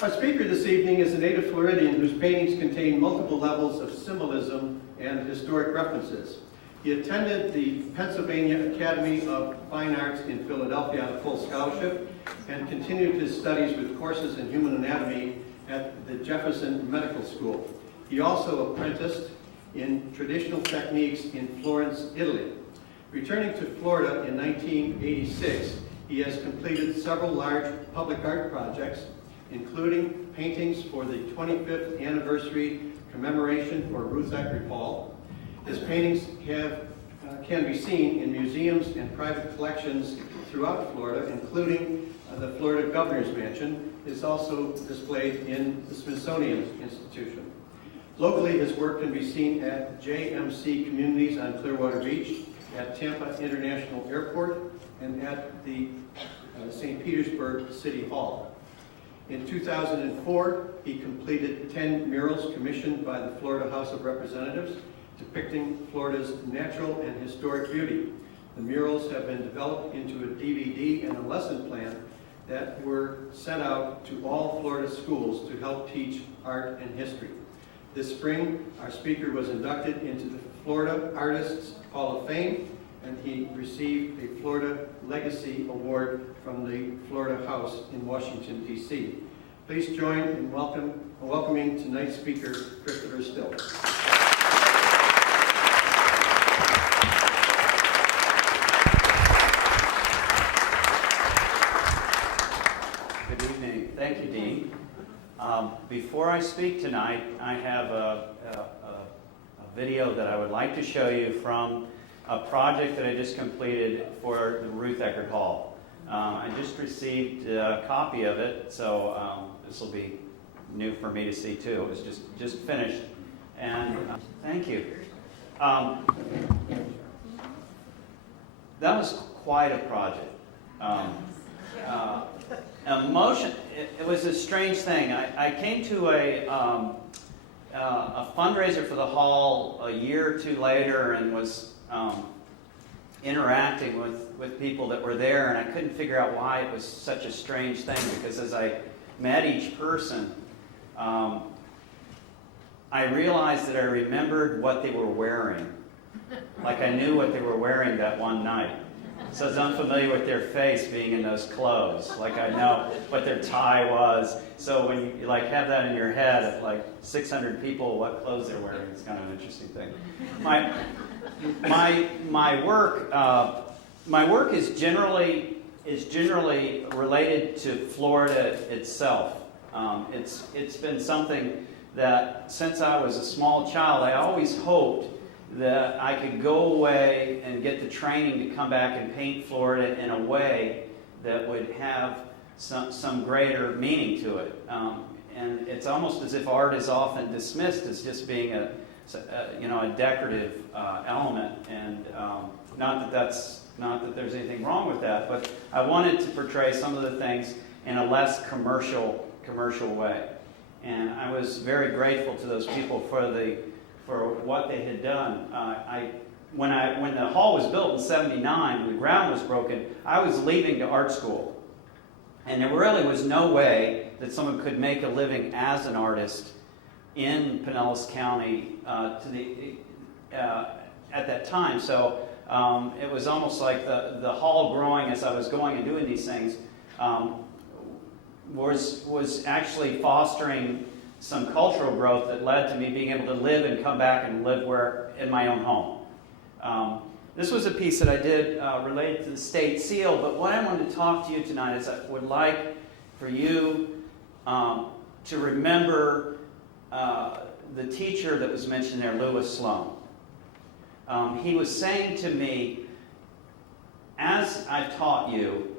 Our speaker this evening is a native Floridian whose paintings contain multiple levels of symbolism and historic references. He attended the Pennsylvania Academy of Fine Arts in Philadelphia on a full scholarship and continued his studies with courses in human anatomy at the Jefferson Medical School. He also apprenticed in traditional techniques in Florence, Italy. Returning to Florida in 1986, he has completed several large public art projects, including paintings for the 25th anniversary commemoration for Ruth Eckerd Hall. His paintings can be seen in museums and private collections throughout Florida, including the Florida Governor's Mansion. Is also displayed in the Smithsonian Institution. Locally, his work can be seen at JMC Communities on Clearwater Beach, at Tampa International Airport, and at the St. Petersburg City Hall. In 2004, he completed 10 murals commissioned by the Florida House of Representatives, depicting Florida's natural and historic beauty. The murals have been developed into a DVD and a lesson plan that were sent out to all Florida schools to help teach art and history. This spring, our speaker was inducted into the Florida Artists Hall of Fame, and he received a Florida Legacy Award from the Florida House in Washington, D.C. Please join in welcoming tonight's speaker, Christopher Still. Good evening. Thank you, Dean. Before I speak tonight, I have a video that I would like to show you from a project that I just completed for the Ruth Eckerd Hall. I just received a copy of it, so this will be new for me to see too. It was just finished, and thank you. That was quite a project. Emotion. It was a strange thing. I came to a fundraiser for the hall a year or two later and was interacting with people that were there, and I couldn't figure out why it was such a strange thing, because as I met each person, I realized that I remembered what they were wearing. Like I knew what they were wearing that one night. So I was unfamiliar with their face being in those clothes. Like I know what their tie was. So when you like have that in your head of like 600 people, what clothes they're wearing, it's kind of an interesting thing. My work is generally related to Florida itself. It's been something that since I was a small child, I always hoped that I could go away and get the training to come back and paint Florida in a way that would have some greater meaning to it. And it's almost as if art is often dismissed as just being a decorative element. And not that there's anything wrong with that, but I wanted to portray some of the things in a less commercial way. And I was very grateful to those people for what they had done. When the hall was built in '79, when the ground was broken, I was leaving to art school. And there really was no way that someone could make a living as an artist in Pinellas County at that time. So it was almost like the hall growing as I was going and doing these things was actually fostering some cultural growth that led to me being able to live and come back and live in my own home. This was a piece that I did related to the state seal, but what I wanted to talk to you tonight is I would like for you to remember the teacher that was mentioned there, Lewis Sloan. He was saying to me, as I've taught you,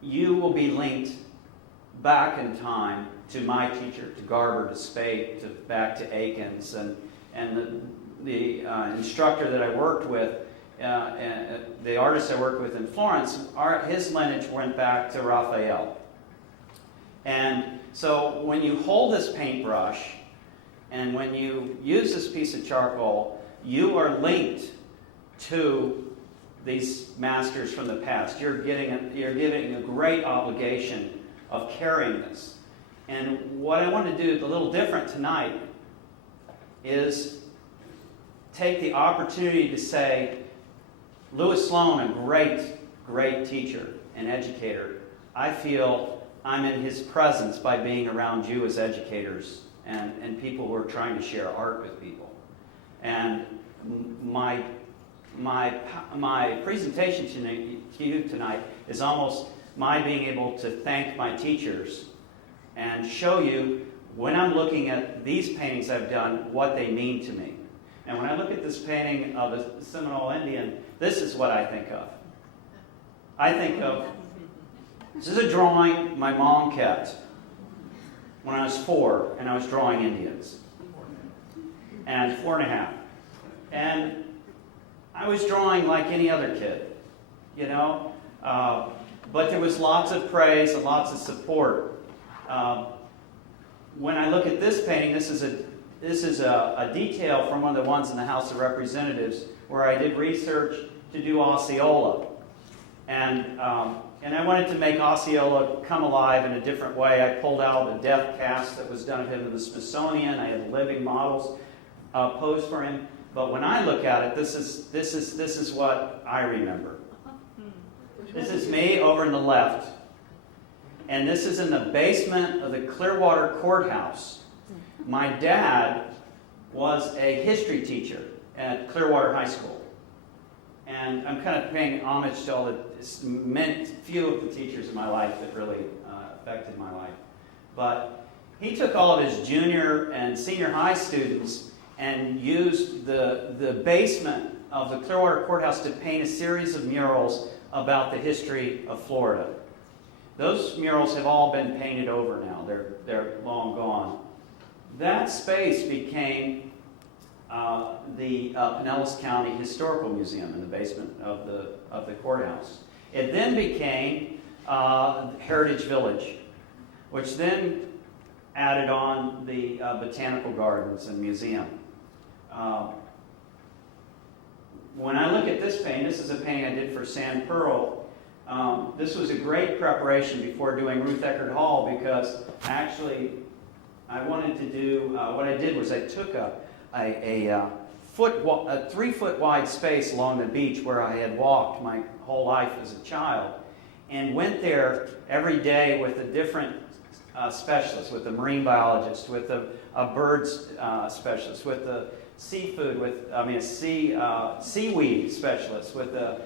you will be linked back in time to my teacher, to Garber, to Spate, back to Akins, and the instructor that I worked with, and the artist I worked with in Florence, his lineage went back to Raphael. And so when you hold this paintbrush, and when you use this piece of charcoal, you are linked to these masters from the past. You're giving a great obligation of carrying this. And what I want to do a little different tonight is take the opportunity to say, Louis Sloan, a great, great teacher and educator, I feel I'm in his presence by being around you as educators and people who are trying to share art with people. And my presentation to you tonight is almost my being able to thank my teachers and show you, when I'm looking at these paintings I've done, what they mean to me. And when I look at this painting of a Seminole Indian, this is what I think of. I think of, this is a drawing my mom kept when I was 4 and I was drawing Indians. And 4 and a half. And I was drawing like any other kid, you know, but there was lots of praise and lots of support. When I look at this painting, this is a detail from one of the ones in the House of Representatives where I did research to do Osceola. And I wanted to make Osceola come alive in a different way. I pulled out a death cast that was done of him in the Smithsonian. I had living models posed for him. But when I look at it, this is what I remember. This is me over in the left. And this is in the basement of the Clearwater Courthouse. My dad was a history teacher at Clearwater High School. And I'm kind of paying homage to all the few of the teachers in my life that really affected my life. But he took all of his junior and senior high students and used the basement of the Clearwater Courthouse to paint a series of murals about the history of Florida. Those murals have all been painted over now. They're long gone. That space became the Pinellas County Historical Museum in the basement of the courthouse. It then became Heritage Village, which then added on the Botanical Gardens and Museum. When I look at this painting, this is a painting I did for Sand Pearl. This was a great preparation before doing Ruth Eckerd Hall, because actually I wanted to do, what I did was I took a 3-foot wide space along the beach where I had walked my whole life as a child, and went there every day with a different specialist, with a marine biologist, with a birds specialist, with a seafood, seaweed specialist, with a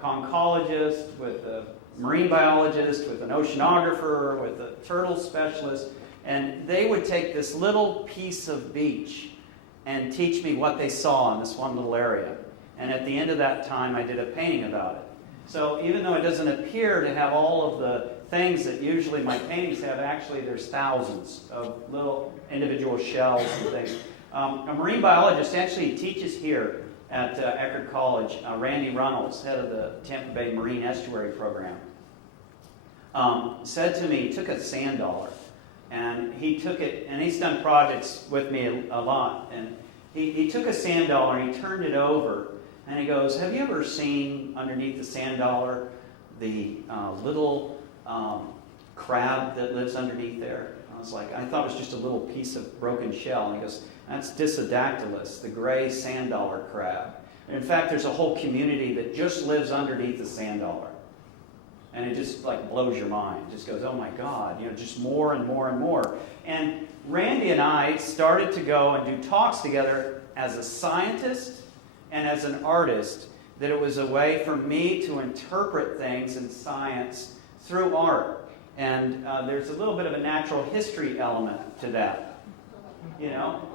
conchologist, with a marine biologist, with an oceanographer, with a turtle specialist, and they would take this little piece of beach and teach me what they saw in this one little area. And at the end of that time, I did a painting about it. So even though it doesn't appear to have all of the things that usually my paintings have, actually there's thousands of little individual shells and things. A marine biologist actually teaches here at Eckerd College, Randy Runnels, head of the Tampa Bay Marine Estuary Program, said to me, he took a sand dollar, and he took it, and he's done projects with me a lot, and he took a sand dollar and he turned it over, and he goes, have you ever seen underneath the sand dollar the little crab that lives underneath there? I was like, I thought it was just a little piece of broken shell. And he goes, that's Disodactylus, the gray sand dollar crab. And in fact, there's a whole community that just lives underneath the sand dollar. And it just like blows your mind. It just goes, oh my God, just more and more and more. And Randy and I started to go and do talks together as a scientist and as an artist, that it was a way for me to interpret things in science through art. And there's a little bit of a natural history element to that.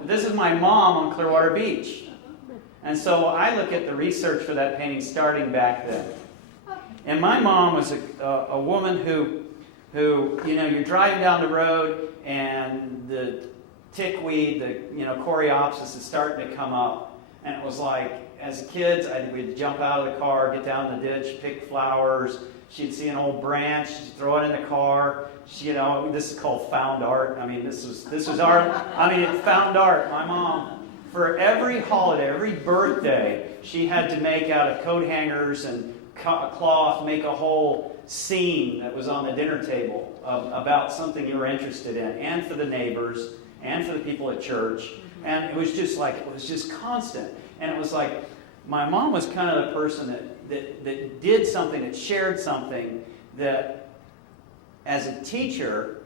This is my mom on Clearwater Beach. And so I look at the research for that painting starting back then. And my mom was a woman who you're driving down the road and the tickweed, the coreopsis is starting to come up. And it was like, as kids, we'd jump out of the car, get down in the ditch, pick flowers. She'd see an old branch, she'd throw it in the car. This is called found art. This was art. Found art. My mom, for every holiday, every birthday, she had to make out of coat hangers and cut a cloth, make a whole scene that was on the dinner table about something you were interested in, and for the neighbors, and for the people at church. And it was just constant. And it was like, my mom was kind of the person that did something, that shared something that, as a teacher,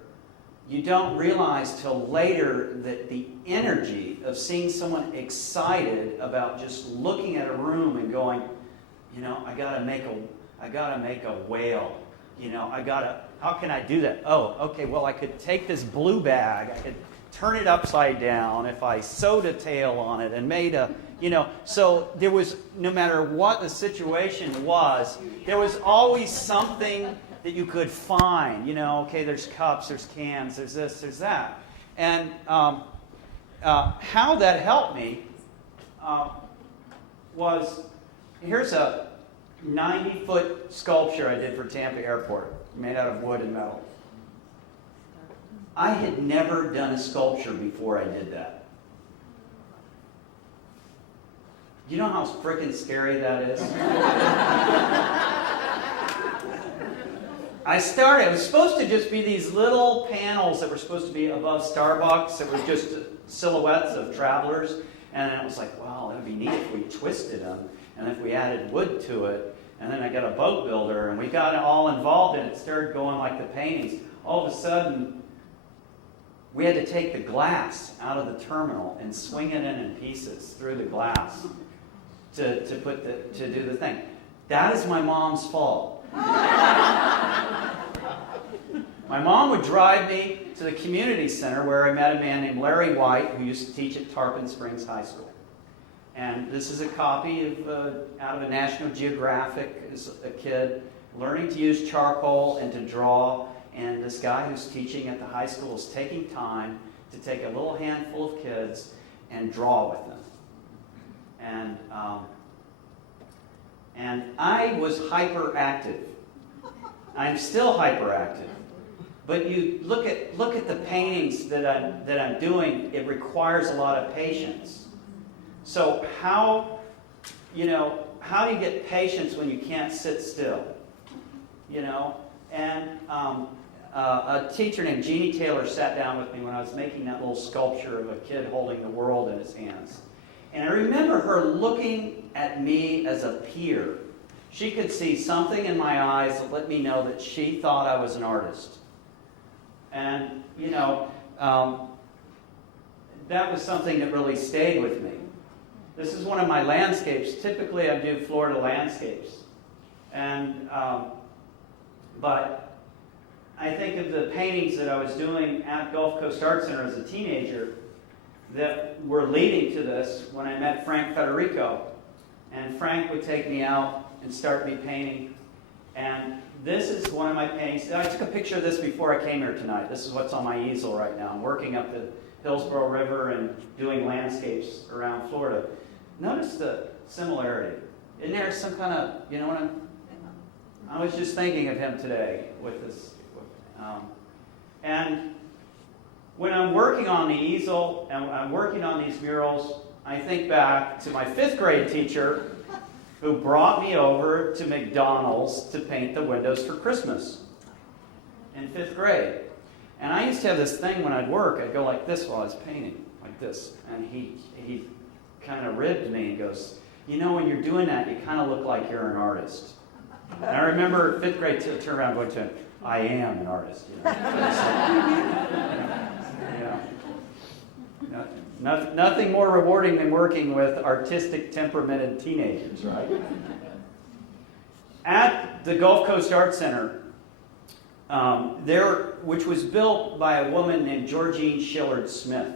you don't realize till later that the energy of seeing someone excited about just looking at a room and going, I gotta make a whale. How can I do that? Oh, okay, well, I could take this blue bag, I could turn it upside down if I sewed a tail on it and made a, so there was, no matter what the situation was, there was always something that you could find. Okay, there's cups, there's cans, there's this, there's that. And how that helped me was, here's a 90-foot sculpture I did for Tampa Airport, made out of wood and metal. I had never done a sculpture before I did that. You know how freaking scary that is? It was supposed to just be these little panels that were supposed to be above Starbucks that were just silhouettes of travelers. And then I was like, wow, that would be neat if we twisted them and if we added wood to it. And then I got a boat builder and we got all involved and it started going like the paintings. All of a sudden, we had to take the glass out of the terminal and swing it in pieces through the glass to do the thing. That is my mom's fault. My mom would drive me to the community center where I met a man named Larry White who used to teach at Tarpon Springs High School. And this is a copy of out of a National Geographic as a kid, learning to use charcoal and to draw. And this guy who's teaching at the high school is taking time to take a little handful of kids and draw with them. And I was hyperactive. I'm still hyperactive. But you look at the paintings that I'm doing, it requires a lot of patience. So how do you get patience when you can't sit still? And a teacher named Jeannie Taylor sat down with me when I was making that little sculpture of a kid holding the world in his hands. And I remember her looking at me as a peer. She could see something in my eyes that let me know that she thought I was an artist. And, that was something that really stayed with me. This is one of my landscapes. Typically, I do Florida landscapes. And, but I think of the paintings that I was doing at Gulf Coast Art Center as a teenager that were leading to this when I met Frank Federico. And Frank would take me out and start me painting. And this is one of my paintings. I took a picture of this before I came here tonight. This is what's on my easel right now. I'm working up the Hillsborough River and doing landscapes around Florida. Notice the similarity. Isn't there some kind of, I was just thinking of him today with this. And when I'm working on the easel and I'm working on these murals, I think back to my 5th grade teacher who brought me over to McDonald's to paint the windows for Christmas in 5th grade. And I used to have this thing when I'd work, I'd go like this while I was painting, like this. And he kind of ribbed me and goes, when you're doing that, you kind of look like you're an artist. And I remember 5th grade to turn around going to him, I am an artist. Nothing more rewarding than working with artistic, temperamented teenagers, right? At the Gulf Coast Art Center, which was built by a woman named Georgine Shillard Smith.